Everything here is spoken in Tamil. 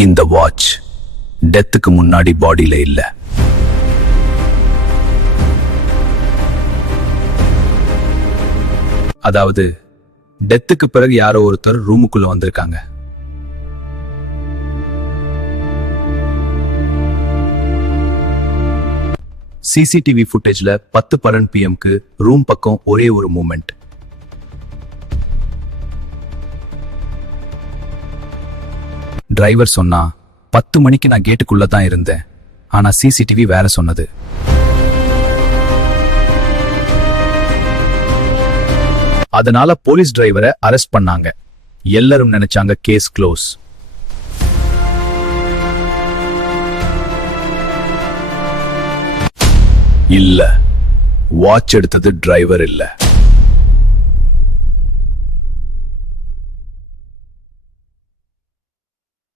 இந்த வாட்ச் டெத்துக்கு முன்னாடி பாடியில இல்ல. அதாவது டெத்துக்கு பிறகு யாரோ ஒருத்தர் ரூமுக்குள்ள வந்திருக்காங்க. சிசிடிவி ஃபுட்டேஜ்ல 10:12 PM ரூம் பக்கம் ஒரே ஒரு மூமெண்ட். டிரைவர் சொன்னா 10 மணிக்கு நான் கேட்டுக்குள்ள தான் இருந்தேன், ஆனா சிசிடிவி வேற சொன்னது. அதனால போலீஸ் டிரைவரை அரெஸ்ட் பண்ணாங்க. எல்லாரும் நினைச்சாங்க கேஸ் க்ளோஸ். இல்ல, வாட்ச் எடுத்தது டிரைவர் இல்ல.